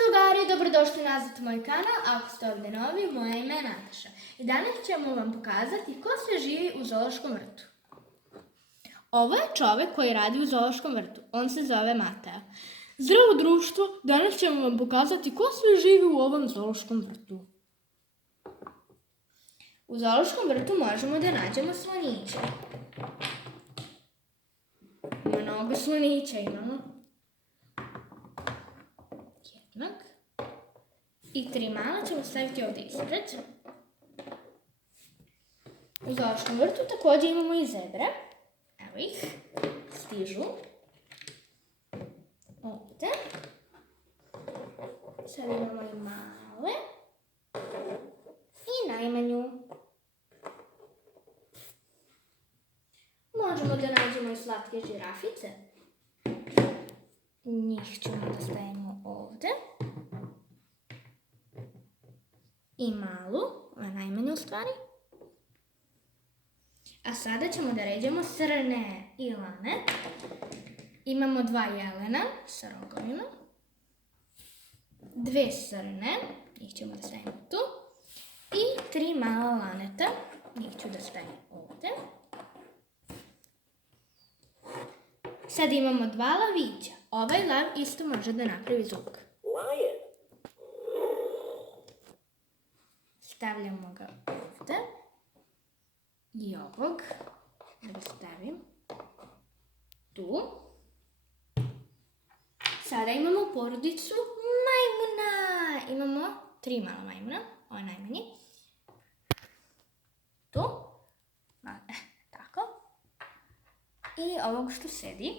drugari, dobrodošli nazad u moj kanal. Ako ste ovdje novi, moje ime je Nataša. I danas ćemo vam pokazati ko sve živi u zoološkom vrtu. Ovo je čovjek koji radi u zoološkom vrtu. On se zove Mateo. Zdravo društvo, danas ćemo vam pokazati ko sve živi u ovom zoološkom vrtu. U zoološkom vrtu možemo da nađemo sloniće. Ima mnogo slonića, imamo jednog i 3 mala ćemo staviti ovdje ispred. U zoološkom vrtu također imamo i zebre. Evo ih, stižu ovdje. Sad imamo i male i najmanju. Možemo da nađemo i slatke žirafice. Njih ćemo da stavimo ovdje. I malu, ova najmanju u stvari. A sada ćemo da ređemo srne i lane. Imamo 2 jelena sa rogovima. 2 srne, njih ćemo da stavimo tu. I 3 mala laneta, njih ću da stavim ovdje. Sad imamo 2 lavića. Ovaj lav isto može da napravi zvuk. Stavljamo ga ovdje. I ovog da ga stavim tu. Sada imamo porodicu majmuna. Imamo 3 mala majmuna. Ovo je najmanji. Tu. Tako. I ovog što sedi.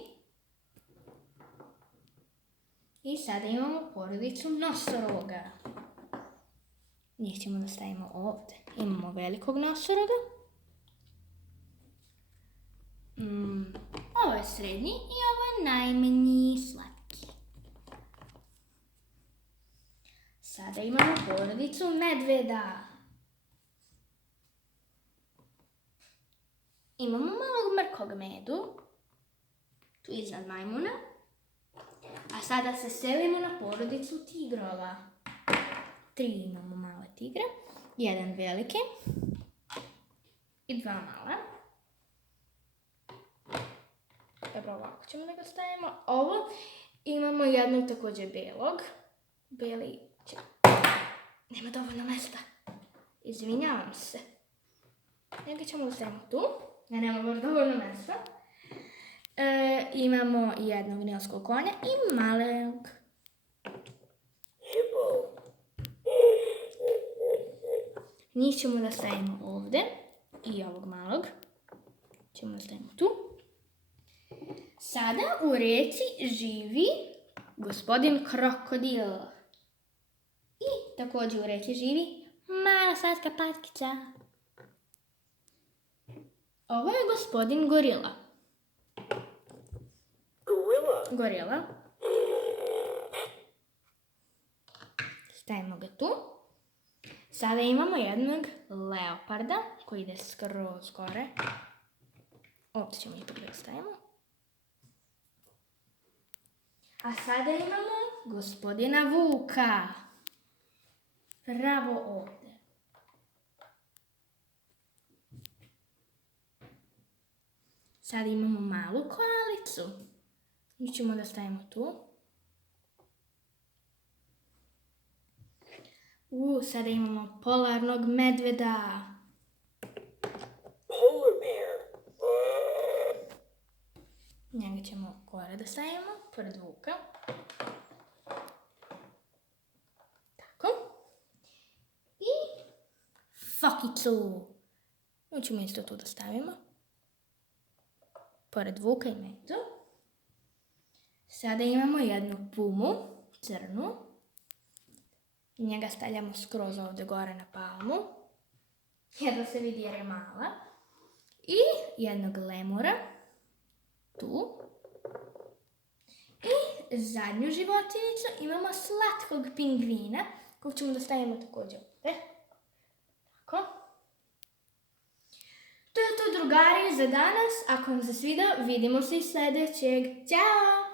I sada imamo porodicu nosoroga. Njih ćemo da stavimo ovdje. Imamo velikog nosoroga. Ovo je srednji i ovo je najmanji slatki. Sada imamo porodicu medveda. Imamo malog mrkog medu. Tu iznad majmuna. A sada se selimo na porodicu tigrova. 3 imamo male tigre. 1 veliki. I 2 mala. Dobro, ovako ćemo da ga stavimo. Ovo imamo jednog također belog. Beli će... Nema dovoljno mjesta. Izvinjavam se. Njega ćemo da stavimo tu. Ja nemam baš dovoljno mjesta. Imamo jednog nilskog konja i malog. Njih ćemo da stavimo ovdje. I ovog malog ćemo da stavimo tu. Sada u rijeci živi gospodin krokodil. I također u rijeci živi mala slatka patkica. Ovo je gospodin gorila. Gorila. Stavimo ga tu. Sada imamo jednog leoparda koji ide skroz gore. Ovdje ćemo i da stavimo. A sada imamo gospodina vuka. Pravo ovdje. Sada imamo malu koalicu. Nju ćemo da stavimo tu. Sada imamo polarnog medveda. Njega ćemo gore da stavimo, pored vuka. Tako. I fokicu. Nju ćemo isto tu da stavimo. Pored vuka i medu. Sada imamo jednu pumu, crnu. Njega stavljamo skroz ovdje gore na palmu. Jedno se vidi jer je mala. I jednog lemura. Tu. I zadnju životinicu imamo slatkog pingvina kog ćemo da stavimo također ovdje. Tako. To je to drugari za danas. Ako vam se svidio, vidimo se i sljedećeg. Ćao!